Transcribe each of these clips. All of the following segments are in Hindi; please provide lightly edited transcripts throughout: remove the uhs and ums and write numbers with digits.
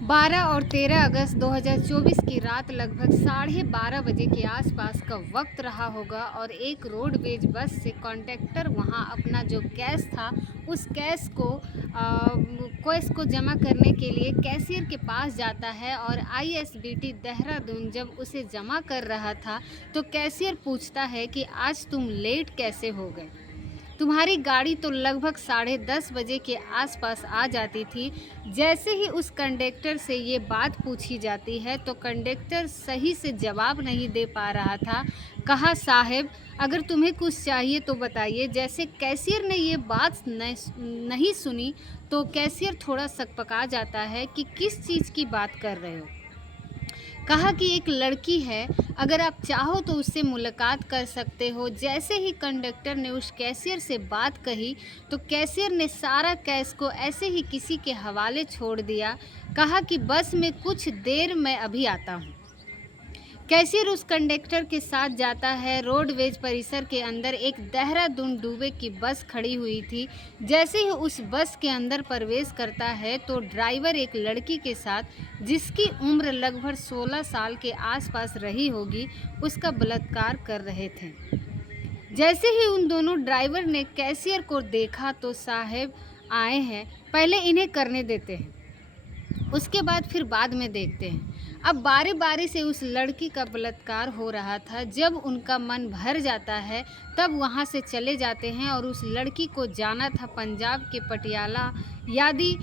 12 और 13 अगस्त 2024 की रात लगभग 12:30 बजे के आसपास का वक्त रहा होगा और एक रोडवेज बस से कंडक्टर वहां अपना जो कैश था उस कैश को जमा करने के लिए कैशियर के पास जाता है और आईएसबीटी देहरादून जब उसे जमा कर रहा था तो कैशियर पूछता है कि आज तुम लेट कैसे हो गए। तुम्हारी गाड़ी तो लगभग 10:30 बजे के आसपास आ जाती थी। जैसे ही उस कंडक्टर से ये बात पूछी जाती है तो कंडक्टर सही से जवाब नहीं दे पा रहा था। कहा, साहब अगर तुम्हें कुछ चाहिए तो बताइए। जैसे कैशियर ने ये बात नहीं सुनी तो कैशियर थोड़ा सकपका जाता है कि किस चीज़ की बात कर रहे हो। कहा कि एक लड़की है, अगर आप चाहो तो उससे मुलाकात कर सकते हो। जैसे ही कंडक्टर ने उस कैशियर से बात कही तो कैशियर ने सारा कैश को ऐसे ही किसी के हवाले छोड़ दिया। कहा कि बस में कुछ देर मैं अभी आता हूँ। कैशियर उस कंडक्टर के साथ जाता है। रोडवेज परिसर के अंदर एक देहरादून डूबे की बस खड़ी हुई थी। जैसे ही उस बस के अंदर प्रवेश करता है तो ड्राइवर एक लड़की के साथ, जिसकी उम्र लगभग 16 साल के आसपास रही होगी, उसका बलात्कार कर रहे थे। जैसे ही उन दोनों ड्राइवर ने कैशियर को देखा तो साहब आए हैं, पहले इन्हें करने देते हैं, उसके बाद फिर बाद में देखते हैं। अब बारी बारी से उस लड़की का बलात्कार हो रहा था। जब उनका मन भर जाता है तब वहाँ से चले जाते हैं और उस लड़की को जाना था पंजाब के पटियाला। यदि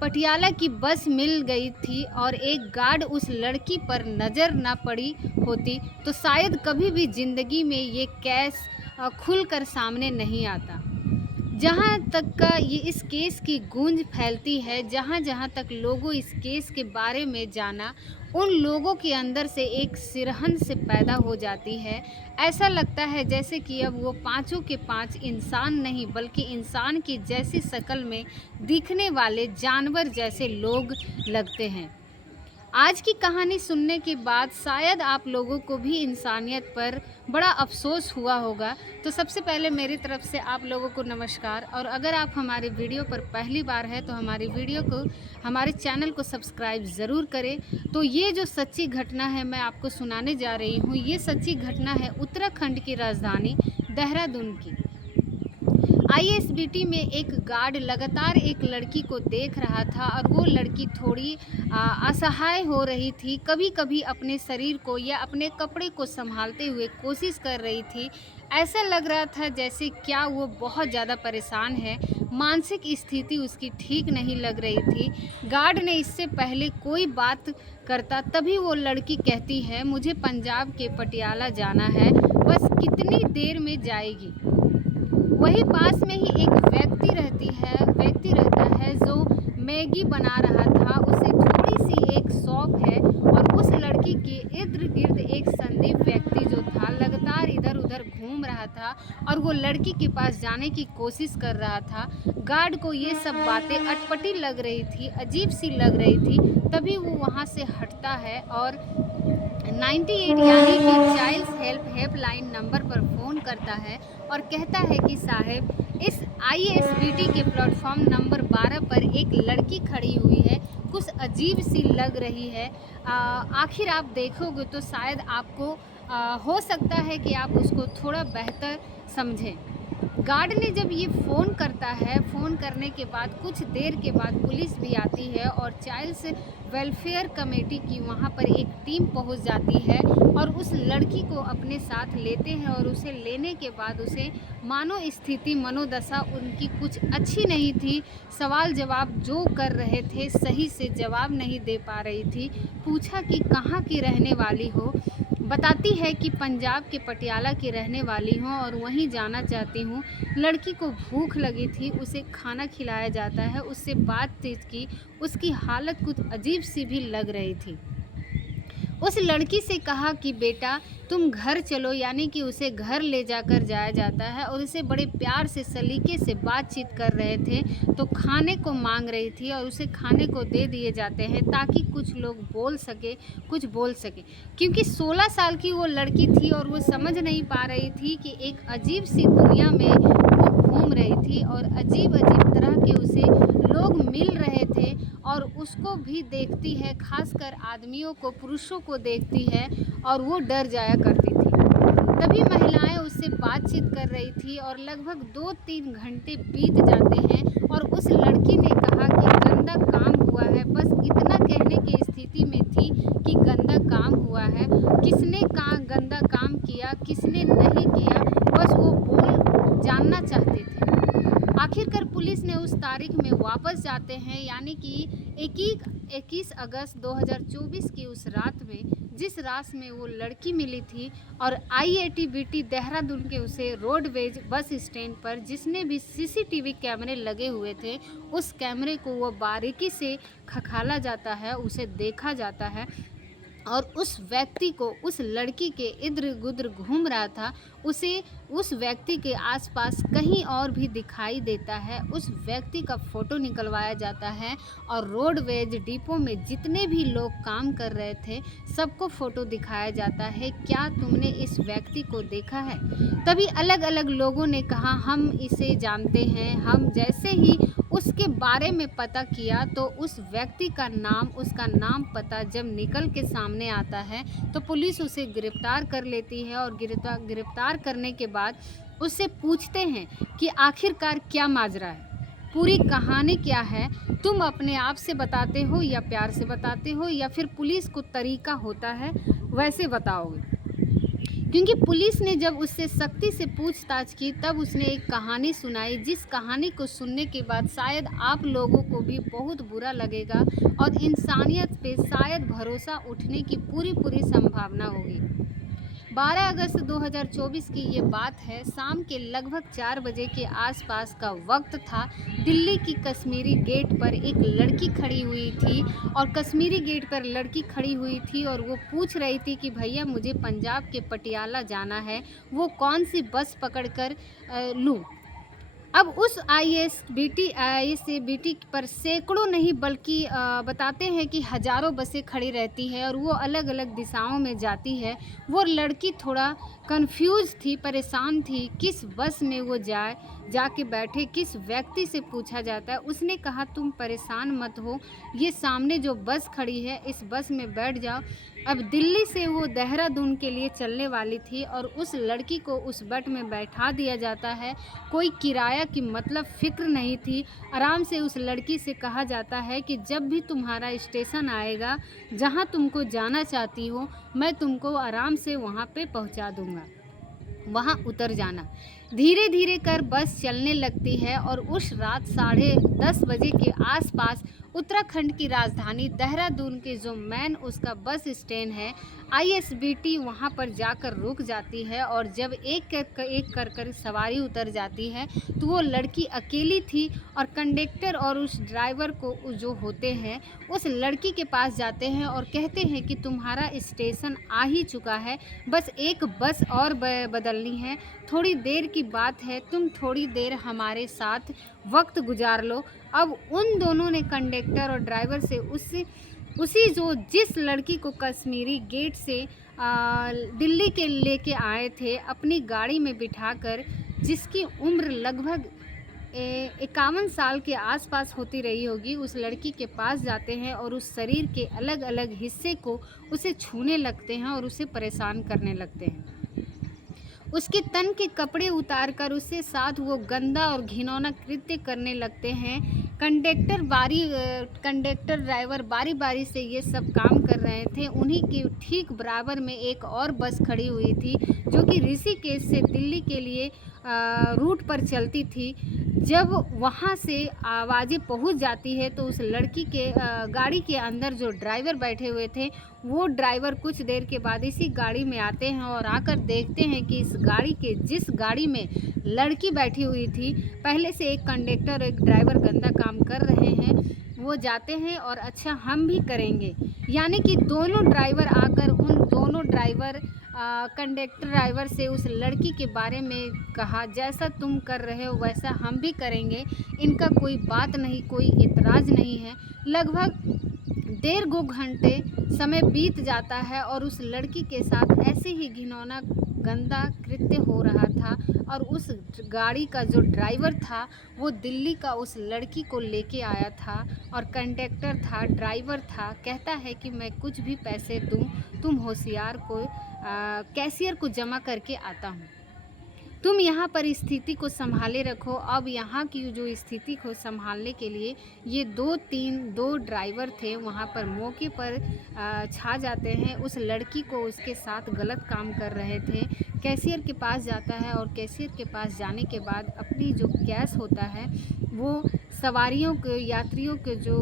पटियाला की बस मिल गई थी और एक गार्ड उस लड़की पर नज़र ना पड़ी होती तो शायद कभी भी ज़िंदगी में ये केस खुलकर सामने नहीं आता। जहाँ तक का ये इस केस की गूंज फैलती है, जहाँ तक लोगों इस केस के बारे में जाना, उन लोगों के अंदर से एक सिरहन से पैदा हो जाती है। ऐसा लगता है जैसे कि अब वो पांचों के पांच इंसान नहीं बल्कि इंसान की जैसी शक्ल में दिखने वाले जानवर जैसे लोग लगते हैं। आज की कहानी सुनने के बाद शायद आप लोगों को भी इंसानियत पर बड़ा अफसोस हुआ होगा। तो सबसे पहले मेरी तरफ से आप लोगों को नमस्कार, और अगर आप हमारे वीडियो पर पहली बार है तो हमारे चैनल को सब्सक्राइब ज़रूर करें। तो ये जो सच्ची घटना है मैं आपको सुनाने जा रही हूँ, ये सच्ची घटना है उत्तराखंड की राजधानी देहरादून की। आईएसबीटी में एक गार्ड लगातार एक लड़की को देख रहा था और वो लड़की थोड़ी असहाय हो रही थी। कभी कभी अपने शरीर को या अपने कपड़े को संभालते हुए कोशिश कर रही थी। ऐसा लग रहा था जैसे क्या वो बहुत ज़्यादा परेशान है, मानसिक स्थिति उसकी ठीक नहीं लग रही थी। गार्ड ने इससे पहले कोई बात करता तभी वो लड़की कहती है, मुझे पंजाब के पटियाला जाना है, बस कितनी देर में जाएगी। वही पास में ही एक व्यक्ति रहता है जो मैगी बना रहा था। उसे थोड़ी सी एक शॉप है और उस लड़की के इर्द गिर्द एक संदीप व्यक्ति जो था लगातार इधर उधर घूम रहा था और वो लड़की के पास जाने की कोशिश कर रहा था। गार्ड को ये सब बातें अटपटी लग रही थी, अजीब सी लग रही थी। तभी वो वहाँ से हटता है और 98 यानी कि चाइल्ड हेल्पलाइन नंबर पर फ़ोन करता है और कहता है कि साहब, इस आईएसबीटी के प्लेटफॉर्म नंबर 12 पर एक लड़की खड़ी हुई है, कुछ अजीब सी लग रही है। आखिर आप देखोगे तो शायद आपको हो सकता है कि आप उसको थोड़ा बेहतर समझें। गार्ड ने जब ये फ़ोन करता है, फ़ोन करने के बाद कुछ देर के बाद पुलिस भी आती है और चाइल्ड्स वेलफेयर कमेटी की वहाँ पर एक टीम पहुँच जाती है और उस लड़की को अपने साथ लेते हैं और उसे लेने के बाद उसे मनोदशा उनकी कुछ अच्छी नहीं थी। सवाल जवाब जो कर रहे थे सही से जवाब नहीं दे पा रही थी। पूछा कि कहाँ की रहने वाली हो, बताती है कि पंजाब के पटियाला की रहने वाली हूँ और वहीं जाना चाहती हूँ। लड़की को भूख लगी थी, उसे खाना खिलाया जाता है, उससे बातचीत की, उसकी हालत कुछ अजीब सी भी लग रही थी। उस लड़की से कहा कि बेटा, तुम घर चलो, यानी कि उसे घर ले जाकर जाया जाता है और उसे बड़े प्यार से सलीके से बातचीत कर रहे थे, तो खाने को मांग रही थी और उसे खाने को दे दिए जाते हैं ताकि कुछ लोग कुछ बोल सके, क्योंकि 16 साल की वो लड़की थी और वो समझ नहीं पा रही थी कि एक अजीब सी दुनिया में वो घूम रही थी और अजीब अजीब तरह के उसे लोग मिल रहे थे और उसको भी देखती है, खासकर आदमियों को, पुरुषों को देखती है और वो डर जाया करती थी। तभी महिलाएं उससे बातचीत कर रही थी और लगभग 2-3 घंटे बीत जाते हैं और उस लड़की ने कहा कि गंदा काम हुआ है, बस इतना कहने की स्थिति में थी कि गंदा काम हुआ है। किसने गंदा काम किया, किसने नहीं किया, बस वो बोल जानना चाहते थे। आखिरकार पुलिस ने उस तारीख में वापस जाते हैं, यानी कि 21 अगस्त 2024 की उस रात में, जिस रात में वो लड़की मिली थी, और IITBT देहरादून के उसे रोडवेज बस स्टैंड पर जिसने भी CCTV कैमरे लगे हुए थे, उस कैमरे को वो बारीकी से खंगाला जाता है, उसे देखा जाता है और उस व्यक्ति को, उस लड़की के इर्द-गिर्द घूम रहा था, उसे उस व्यक्ति के आसपास कहीं और भी दिखाई देता है। उस व्यक्ति का फ़ोटो निकलवाया जाता है और रोडवेज डिपो में जितने भी लोग काम कर रहे थे सबको फ़ोटो दिखाया जाता है। क्या तुमने इस व्यक्ति को देखा है? तभी अलग अलग लोगों ने कहा हम इसे जानते हैं। हम जैसे ही उसके बारे में पता किया तो उस व्यक्ति का नाम, उसका नाम पता जब निकल के सामने आता है तो पुलिस उसे गिरफ्तार कर लेती है और गिरफ्तार करने के बाद उससे पूछते हैं कि आखिरकार क्या माजरा है, पूरी कहानी क्या है, तुम अपने आप से बताते हो या प्यार से बताते हो या फिर पुलिस को तरीका होता है वैसे बताओगे। क्योंकि पुलिस ने जब उससे सख्ती से पूछताछ की तब उसने एक कहानी सुनाई, जिस कहानी को सुनने के बाद शायद आप लोगों को भी बहुत बुरा लगेगा और इंसानियत पे शायद भरोसा उठने की पूरी संभावना होगी। 12 अगस्त 2024 की ये बात है। शाम के लगभग 4 बजे के आसपास का वक्त था। दिल्ली की कश्मीरी गेट पर एक लड़की खड़ी हुई थी और कश्मीरी गेट पर लड़की खड़ी हुई थी और वो पूछ रही थी कि भैया मुझे पंजाब के पटियाला जाना है, वो कौन सी बस पकड़कर लूँ। अब उस ISBT पर सैकड़ों नहीं बल्कि बताते हैं कि हज़ारों बसें खड़ी रहती है और वो अलग अलग दिशाओं में जाती है। वो लड़की थोड़ा कंफ्यूज थी, परेशान थी, किस बस में वो जाके बैठे, किस व्यक्ति से पूछा जाता है। उसने कहा तुम परेशान मत हो, ये सामने जो बस खड़ी है इस बस में बैठ जाओ। अब दिल्ली से वो देहरादून के लिए चलने वाली थी और उस लड़की को उस बस में बैठा दिया जाता है। कोई किराया की मतलब फ़िक्र नहीं थी। आराम से उस लड़की से कहा जाता है कि जब भी तुम्हारा स्टेशन आएगा, जहाँ तुमको जाना चाहती हो, मैं तुमको आराम से वहाँ पे पहुँचा दूँगा, वहाँ उतर जाना। धीरे धीरे कर बस चलने लगती है और उस रात 10:30 बजे के आसपास उत्तराखंड की राजधानी देहरादून के जो मेन उसका बस स्टैंड है, ISBT वहाँ पर जाकर रुक जाती है और जब एक कर सवारी उतर जाती है तो वो लड़की अकेली थी और कंडक्टर और उस ड्राइवर को जो होते हैं उस लड़की के पास जाते हैं और कहते हैं कि तुम्हारा स्टेशन आ ही चुका है, बस एक बस और बदलनी है, थोड़ी देर की बात है, तुम थोड़ी देर हमारे साथ वक्त गुजार लो। अब उन दोनों ने, कंडक्टर और ड्राइवर से, जिस लड़की को कश्मीरी गेट से दिल्ली के लेके आए थे, अपनी गाड़ी में बिठाकर, जिसकी उम्र लगभग 51 साल के आसपास होती रही होगी, उस लड़की के पास जाते हैं और उस शरीर के अलग अलग हिस्से को उसे छूने लगते हैं और उसे परेशान करने लगते हैं। उसके तन के कपड़े उतारकर उसके साथ वो गंदा और घिनौना कृत्य करने लगते हैं। कंडक्टर ड्राइवर बारी बारी से ये सब काम कर रहे थे। उन्हीं के ठीक बराबर में एक और बस खड़ी हुई थी जो कि ऋषिकेश से दिल्ली के लिए रूट पर चलती थी। जब वहाँ से आवाज़ें पहुँच जाती है तो उस लड़की के गाड़ी के अंदर जो ड्राइवर बैठे हुए थे, वो ड्राइवर कुछ देर के बाद इसी गाड़ी में आते हैं और आकर देखते हैं कि जिस गाड़ी में लड़की बैठी हुई थी, पहले से एक कंडक्टर और एक ड्राइवर गंदा काम कर रहे हैं। वो जाते हैं और अच्छा हम भी करेंगे, यानी कि दोनों ड्राइवर आकर उन दोनों ड्राइवर कंडक्टर ड्राइवर से उस लड़की के बारे में कहा, जैसा तुम कर रहे हो वैसा हम भी करेंगे, इनका कोई बात नहीं, कोई एतराज़ नहीं है। लगभग 1.5 घंटे समय बीत जाता है और उस लड़की के साथ ऐसे ही घिनौना गंदा कृत्य हो रहा था और उस गाड़ी का जो ड्राइवर था वो दिल्ली का उस लड़की को लेके आया था और कंडक्टर था, ड्राइवर था, कहता है कि मैं कुछ भी पैसे दूं, तुम होशियार को कैशियर को जमा करके आता हूँ, तुम यहाँ पर स्थिति को संभाले रखो। अब यहाँ की जो स्थिति को संभालने के लिए ये दो ड्राइवर थे वहाँ पर मौके पर छा जाते हैं। उस लड़की को उसके साथ गलत काम कर रहे थे। कैशियर के पास जाता है और कैशियर के पास जाने के बाद अपनी जो कैश होता है वो सवारियों के, यात्रियों के जो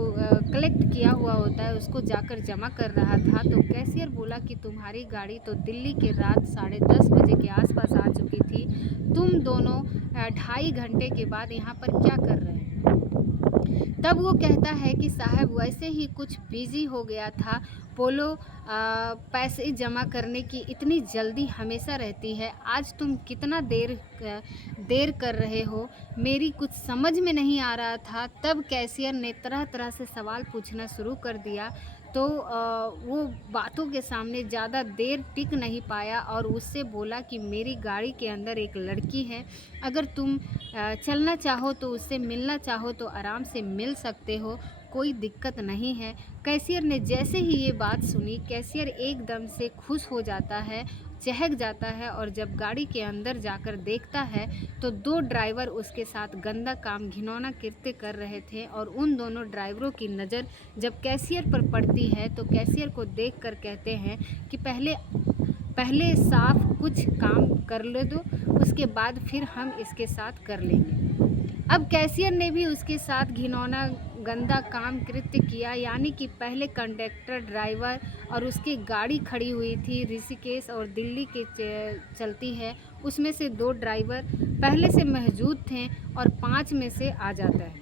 कलेक्ट किया हुआ होता है उसको जाकर जमा कर रहा था। तो कैशियर बोला कि तुम्हारी गाड़ी तो दिल्ली के रात 10:30 बजे के आसपास आ चुकी थी, तुम दोनों 2.5 घंटे के बाद यहाँ पर क्या कर रहे हैं? तब वो कहता है कि साहब वैसे ही कुछ बिजी हो गया था, पोलो पैसे जमा करने की इतनी जल्दी हमेशा रहती है, आज तुम कितना देर कर रहे हो, मेरी कुछ समझ में नहीं आ रहा था। तब कैशियर ने तरह तरह से सवाल पूछना शुरू कर दिया। तो वो बातों के सामने ज़्यादा देर टिक नहीं पाया और उससे बोला कि मेरी गाड़ी के अंदर एक लड़की है, अगर तुम चलना चाहो तो उससे मिलना चाहो तो आराम से मिल सकते हो, कोई दिक्कत नहीं है। कैशियर ने जैसे ही ये बात सुनी, कैशियर एकदम से खुश हो जाता है, चहक जाता है और जब गाड़ी के अंदर जाकर देखता है तो 2 ड्राइवर उसके साथ गंदा काम, घिनौना कृत्य कर रहे थे और उन दोनों ड्राइवरों की नज़र जब कैशियर पर पड़ती है तो कैशियर को देखकर कहते हैं कि पहले साफ कुछ काम कर ले दो, उसके बाद फिर हम इसके साथ कर लेंगे। अब कैशियर ने भी उसके साथ घिनौना गंदा काम कृत्य किया, यानी कि पहले कंडक्टर, ड्राइवर और उसकी गाड़ी खड़ी हुई थी ऋषिकेश और दिल्ली के चलती है, उसमें से 2 ड्राइवर पहले से मौजूद थे और 5 में से आ जाता है।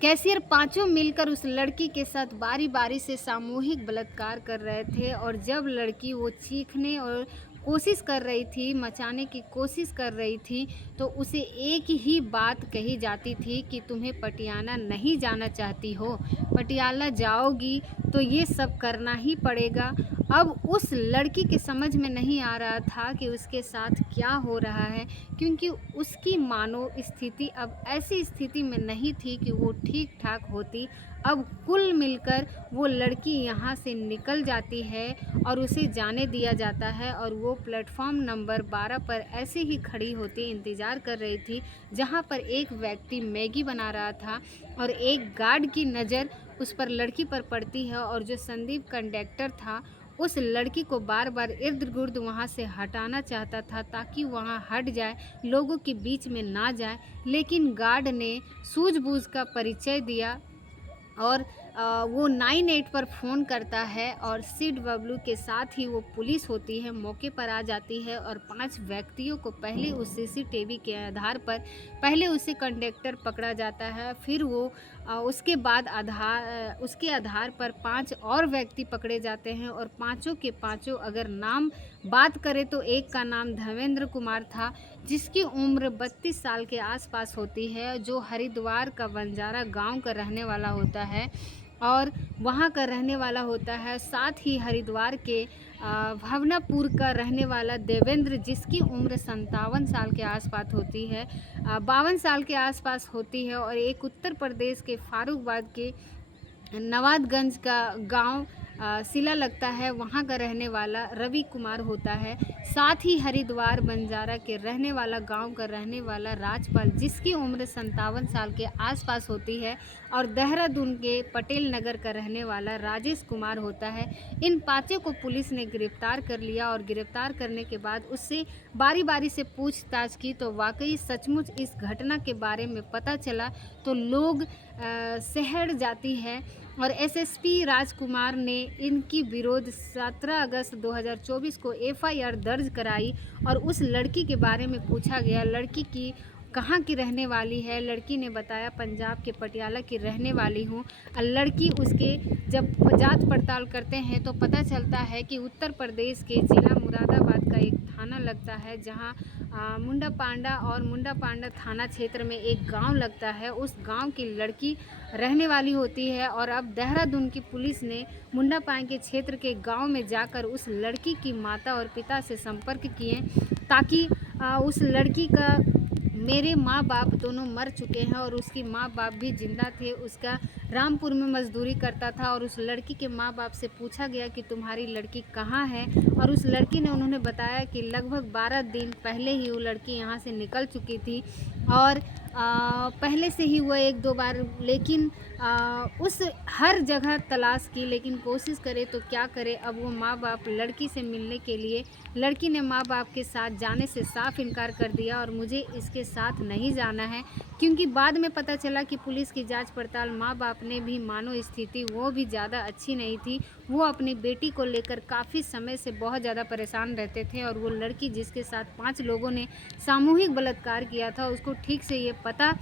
कैशियर पांचों मिलकर उस लड़की के साथ बारी बारी से सामूहिक बलात्कार कर रहे थे और जब लड़की वो चीखने और कोशिश कर रही थी, मचाने की कोशिश कर रही थी, तो उसे एक ही बात कही जाती थी कि तुम्हें पटियाला नहीं जाना चाहती हो, पटियाला जाओगी तो ये सब करना ही पड़ेगा। अब उस लड़की के समझ में नहीं आ रहा था कि उसके साथ क्या हो रहा है, क्योंकि उसकी मानो स्थिति अब ऐसी स्थिति में नहीं थी कि वो ठीक ठाक होती। अब कुल मिलकर वो लड़की यहाँ से निकल जाती है और उसे जाने दिया जाता है और वो प्लेटफॉर्म नंबर 12 पर ऐसे ही खड़ी होती इंतज़ार कर रही थी, जहाँ पर एक व्यक्ति मैगी बना रहा था और एक गार्ड की नज़र उस पर लड़की पर पड़ती है और जो संदीप कंडक्टर था उस लड़की को बार बार इर्द गिर्द वहाँ से हटाना चाहता था ताकि वहाँ हट जाए, लोगों के बीच में ना जाए, लेकिन गार्ड ने सूझबूझ का परिचय दिया और वो 98 पर फ़ोन करता है और सिड बबलू के साथ ही वो पुलिस होती है, मौके पर आ जाती है और 5 व्यक्तियों को पहले उस सीसीटीवी के आधार पर पहले उसे कंडक्टर पकड़ा जाता है, फिर वो उसके बाद उसके आधार पर 5 और व्यक्ति पकड़े जाते हैं और पाँचों के पाँचों अगर नाम बात करें तो एक का नाम धर्मेंद्र कुमार था, जिसकी उम्र 32 साल के आसपास होती है, जो हरिद्वार का बंजारा गांव का रहने वाला होता है और वहाँ का रहने वाला होता है। साथ ही हरिद्वार के भावनापुर का रहने वाला देवेंद्र, जिसकी उम्र 57 साल के आसपास होती है, 52 साल के आसपास होती है, और एक उत्तर प्रदेश के फारुखबाद के नवादगंज का गांव सिला लगता है, वहाँ का रहने वाला रवि कुमार होता है। साथ ही हरिद्वार बंजारा के रहने वाला गांव का रहने वाला राजपाल, जिसकी उम्र 57 साल के आसपास होती है, और देहरादून के पटेल नगर का रहने वाला राजेश कुमार होता है। इन पांचों को पुलिस ने गिरफ्तार कर लिया और गिरफ्तार करने के बाद उससे बारी बारी से पूछताछ की तो वाकई सचमुच इस घटना के बारे में पता चला तो लोग सहड़ जाती है और एसएसपी राजकुमार ने इनकी विरोध 17 अगस्त 2024 को एफआईआर दर्ज कराई और उस लड़की के बारे में पूछा गया, लड़की की कहाँ की रहने वाली है। लड़की ने बताया पंजाब के पटियाला की रहने वाली हूँ। लड़की उसके जब जांच पड़ताल करते हैं तो पता चलता है कि उत्तर प्रदेश के जिला मुरादाबाद का एक थाना लगता है, जहां मुंडा पांडा और मुंडा पांडा थाना क्षेत्र में एक गांव लगता है। उस गांव की लड़की रहने वाली होती है और अब देहरादून की पुलिस ने मुंडा पांडा के क्षेत्र के गांव में जाकर उस लड़की की माता और पिता से संपर्क किए, ताकि उस लड़की का, मेरे माँ बाप दोनों मर चुके हैं और उसकी माँ बाप भी जिंदा थे। उसका रामपुर में मजदूरी करता था और उस लड़की के माँ बाप से पूछा गया कि तुम्हारी लड़की कहाँ है, और उस लड़की ने उन्होंने बताया कि लगभग 12 दिन पहले ही वो लड़की यहाँ से निकल चुकी थी और पहले से ही वो 1-2 बार, लेकिन उस हर जगह तलाश की, लेकिन कोशिश करे तो क्या करे। अब वो माँ बाप लड़की से मिलने के लिए, लड़की ने माँ बाप के साथ जाने से साफ इनकार कर दिया और मुझे इसके साथ नहीं जाना है, क्योंकि बाद में पता चला कि पुलिस की जांच पड़ताल, माँ बाप ने भी मानो स्थिति वो भी ज़्यादा अच्छी नहीं थी। वो अपनी बेटी को लेकर काफ़ी समय से बहुत ज़्यादा परेशान रहते थे और वो लड़की जिसके साथ 5 लोगों ने सामूहिक बलात्कार किया था, उसको ठीक से ये पता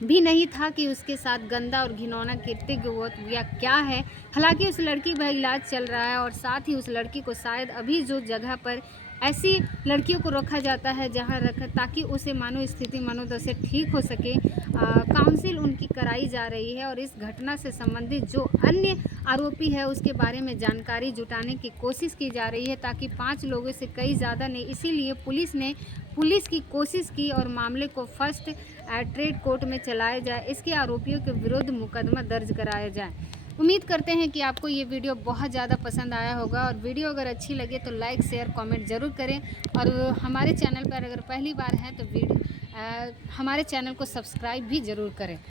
भी नहीं था कि उसके साथ गंदा और घिनौना कृत्य हुआ या क्या है। हालांकि उस लड़की का इलाज चल रहा है और साथ ही उस लड़की को शायद अभी जो जगह पर ऐसी लड़कियों को रखा जाता है जहां रखा, ताकि उसे मानो स्थिति मनोदशा ठीक हो सके, काउंसिल उनकी कराई जा रही है। और इस घटना से संबंधित जो अन्य आरोपी है उसके बारे में जानकारी जुटाने की कोशिश की जा रही है, ताकि 5 लोगों से कई ज़्यादा नहीं, इसीलिए पुलिस की कोशिश की और मामले को फर्स्ट ट्रेड कोर्ट में चलाया जाए, इसके आरोपियों के विरुद्ध मुकदमा दर्ज कराया जाए। उम्मीद करते हैं कि आपको ये वीडियो बहुत ज़्यादा पसंद आया होगा, और वीडियो अगर अच्छी लगे तो लाइक शेयर कमेंट ज़रूर करें, और हमारे चैनल पर अगर पहली बार हैं तो हमारे चैनल को सब्सक्राइब भी ज़रूर करें।